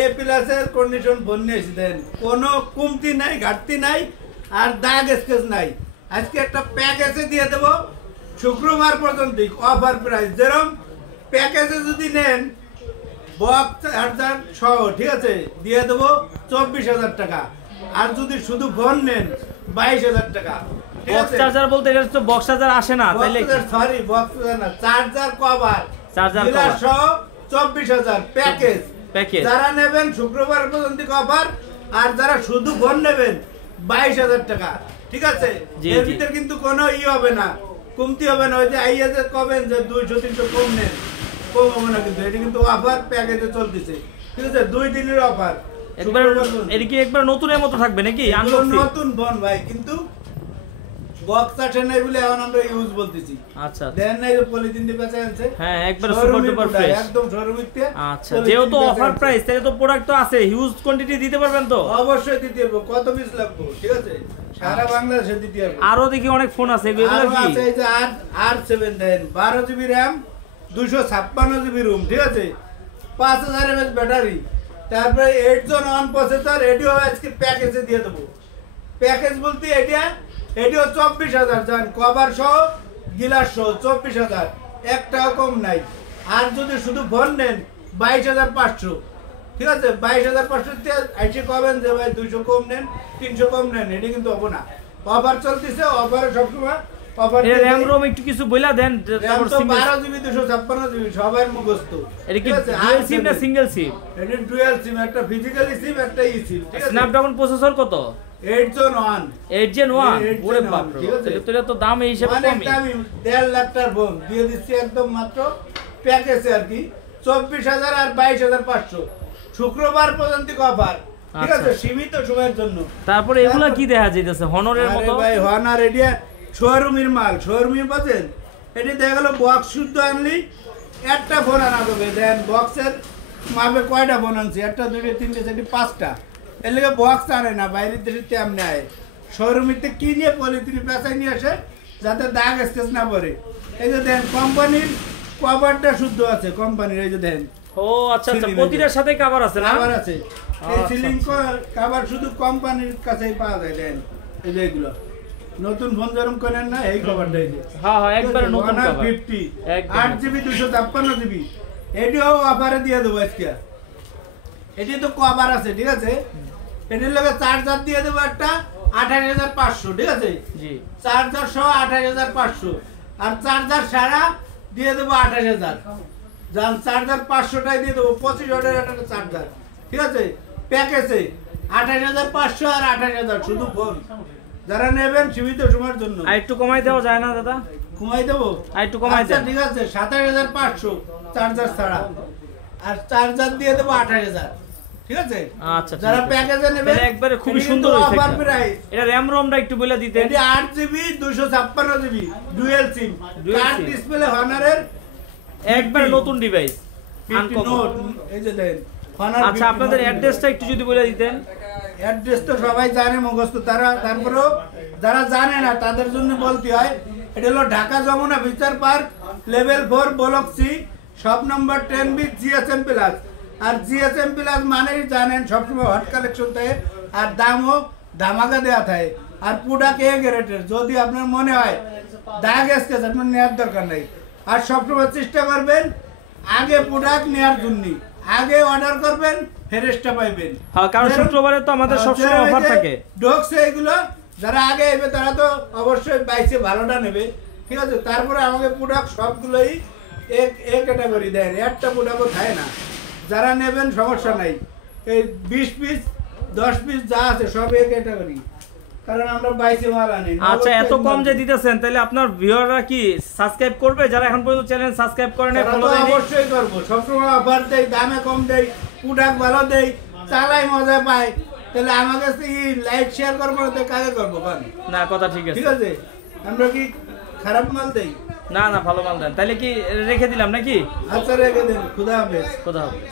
এ প্লাসের condition phone নিয়েছি দেন, কোনো কমতি নাই, ঘাটতি নাই, আর দাগ স্কেচ নাই। আজকে একটা প্যাকেজে দিয়ে দেবো শুক্রবার পর্যন্ত অফার প্রাইস। যেরকম প্যাকেজে যদি নেন বক্স চার্জার সহ, ঠিক আছে, দিয়ে দেবো 24,000 টাকা। আর যদি শুধু ফোন নেন 22,000 টাকা। বক্স চার্জার বলতে এটা তো বক্স চার্জার আসে না, তাইলে সরি বক্স চার্জার না, চার্জার কভার, চার্জার কভার সহ 24,000 প্যাকেজ। যারা নেবেন শুক্রবার পর্যন্ত অফার, আর যারা শুধু ফোন নেবেন 22,000 টাকা, ঠিক আছে। এর ভিতরে কিন্তু কোনো হবে না, কমতি হবে না। ওই যে আইয়া যে কবেন যে 200-300 কম নেন, কম হবে না কিন্তু। এটা কিন্তু অফার প্যাকেজে চলতেছে, ঠিক আছে, 2 দিনের অফার। একবার এটা কি একবার নতুনের মতো থাকবে নাকি? নতুন ফোন ভাই, কিন্তু বক্স আসে নাই বলে এখন আমরা ইউজ বলতেছি। আচ্ছা, দেন নাই পলিথিন দিয়ে বেচা আনছে। হ্যাঁ, একবার সুপার ডুপার ফ্রেশ, একদম শোরুমিতে। আচ্ছা, যেহেতু অফার প্রাইস, তাহলে তো প্রোডাক্ট তো আছে, হিউজ কোয়ান্টিটি দিতে পারবেন তো? অবশ্যই দিতে হবে। কত পিস লাগবে, ঠিক আছে, সারা বাংলাদেশে দিতে হবে। আরো দেখি অনেক ফোন আছে, এগুলো কি আছে? এই যে R7 দেন, 12 জিবি র‍্যাম, 256 জিবি রুম, ঠিক আছে, 5000 mAh ব্যাটারি, তারপরে 8 জন অন প্রসেসর। এটিও আজকে প্যাকেজে দিয়ে দেবো। প্যাকেজ বলতে এটিও 24,000, জান কভার সহ গিলাস সহ 24,000, একটাও কম নাই। আর যদি শুধু ফোন নেন 22,500, ঠিক আছে, 22,500 আইসে কবেন যে ভাই 200 কম নেন, 300 কম নেন, এটি কিন্তু হবো না। অফার চলতেছে, অফারে সবসময় অফার। এর র‍্যাম রোম একটু কিছু বইলা দেন। তারপর 12 জিবি 256 জিবি সবার মুখস্থ। এটা কি ডুয়াল সিম না সিঙ্গেল সিম? এটা ডুয়াল সিম, একটা ফিজিক্যালি সিম, একটা ই সিম, ঠিক আছে। স্ন্যাপড্রাগন প্রসেসর কত? 8 Gen 1। 8 Gen 1, ওরে বাপ রে, তাহলে তো দাম এই হিসাবে কমই। আমি 1.5 লাখ টাকার ফোন দিয়ে দিচ্ছি একদম মাত্র প্যাকেজে আর কি, 24,000 আর 22,500 শুক্রবার পর্যন্ত অফার, ঠিক আছে, সীমিত সময়ের জন্য। তারপরে এগুলা কি দেখা যাইতেছে হনরের মতো? ভাই হনার এডিয়া শোরুমের মাল, শোরুমে পাচ্ছেন। এটি দেখা গেল বক্স শুদ্ধ আনলি একটা ফোন আনা যাবে। দেন বক্সের মাপে কয়টা ফোন আনছি, 1 2 3 4 5টা। এর লেগে বক্স আনে না, বাইরের দেশে তেমনি আয়। শোরুমিতে কিনে পলিথিন পেঁচাই নিয়ে আসে যাতে দাগ স্কেচ না পড়ে। এই যে দেন কোম্পানির কভারটা শুদ্ধ আছে, কোম্পানির এই যে দেন। ও আচ্ছা আচ্ছা, প্রতিটার সাথে কভার আছে না? কভার আছে, এই সিলিং কভার শুধু কোম্পানির কাছেই পাওয়া যায়। দেন এই যে এগুলো নতুন ফোন যেরকম করেন না, এই কভারটা এই যে। হ্যাঁ হ্যাঁ, একবার নতুন কভার 50 8 জিবি 256 জিবি। এটিও অফারে দিয়ে দেবো আজকে। এটি তো কভার আছে, ঠিক আছে। এটির লগে চার্জার দিয়ে দেবো একটা 28,500, ঠিক আছে, জি, চার্জার সহ 28,500। আর চার্জার সারা দিয়ে দেবো 28,000। যান চার্জার 500টাই দিয়ে দেবো, 25,000 একটা চার্জার, ঠিক আছে, প্যাকেজে 28,500 আর 28,000 শুধু ফোন। যারা নেবেন সীমিত সময়ের জন্য। আর একটু কমাই দেওয়া যায় না দাদা? কমাই দেবো, আর একটু কমাই দেন, ঠিক আছে, 27,500 চার্জার ছাড়া। আর চার্জার দিয়ে দেবো 28,000, ঠিক আছে। আচ্ছা, যারা প্যাকেজে নেবেন একবারে খুবই সুন্দর অফার প্রাইস। এটা র‍্যাম রমটা একটু বলে দিতেন। এটা 8 GB 256 GB dual SIM, card display হনারের একবার নতুন ডিভাইস নোট। এই যে দেন হনার। আচ্ছা, আপনাদের অ্যাড্রেসটা একটু যদি বলে দিতেন। অ্যাড্রেস তো সবাই জানে মুখস্থ, তারা তারপরেও যারা জানে না তাদের জন্য বলতে হয়। এটা হলো Dhaka Jamuna future park, level 4, block C, shop number 10B, GSM plus. আর GSM প্লাস মানেই জানেন সবসময় হট কালেকশন থাকে, আর দামও ধামাকা দেওয়া থাকে, আর প্রোডাক্ট এ গ্রেডের। যদি আপনার মনে হয় দাগ স্কেচ, আপনার নেওয়ার দরকার নেই। আর সবসময় চেষ্টা করবেন আগে প্রোডাক্ট নেওয়ার জন্য, আগে অর্ডার করবেন, ফেরেশটা পাইবেন। হ্যাঁ, কারণ শুক্রবারে তো আমাদের সবসময় অফার থাকে। ঢোকছে এগুলো যারা আগে আসবে তারা তো অবশ্যই বাইসে ভালোটা নেবে, ঠিক আছে। তারপরে আমাকে প্রোডাক্ট সবগুলোই এক ক্যাটাগরি দেন, একটা প্রোডাক্টও থাকে না। যারা নেবেন সমস্যা নাই, এই 20 পিস 10 পিস যা আছে সব এক ক্যাটাগরি, কারণ আমরা বাইসে মাল আনি। আচ্ছা, এত কম যে দিতেছেন, তাহলে আপনার ভিউয়াররা কি সাবস্ক্রাইব করবে? যারা এখন পর্যন্ত চ্যানেল সাবস্ক্রাইব করে না, ফলো দেয়নি? অবশ্যই করব। সবসময় অফার দেই, দামে কম দেই, প্রোডাক্ট ভালো দেই, চালাই মজা পাই। তাহলে আমাকে লাইক শেয়ার করবো না, কাকে করবো? না, কথা ঠিক আছে, ঠিক আছে। আমরা কি খারাপ মাল দেই? না না, ভালো মাল দেন। তাহলে কি রেখে দিলাম নাকি? আচ্ছা, রেখে দেন। খুদা হাফেজ। খুদা হাফেজ।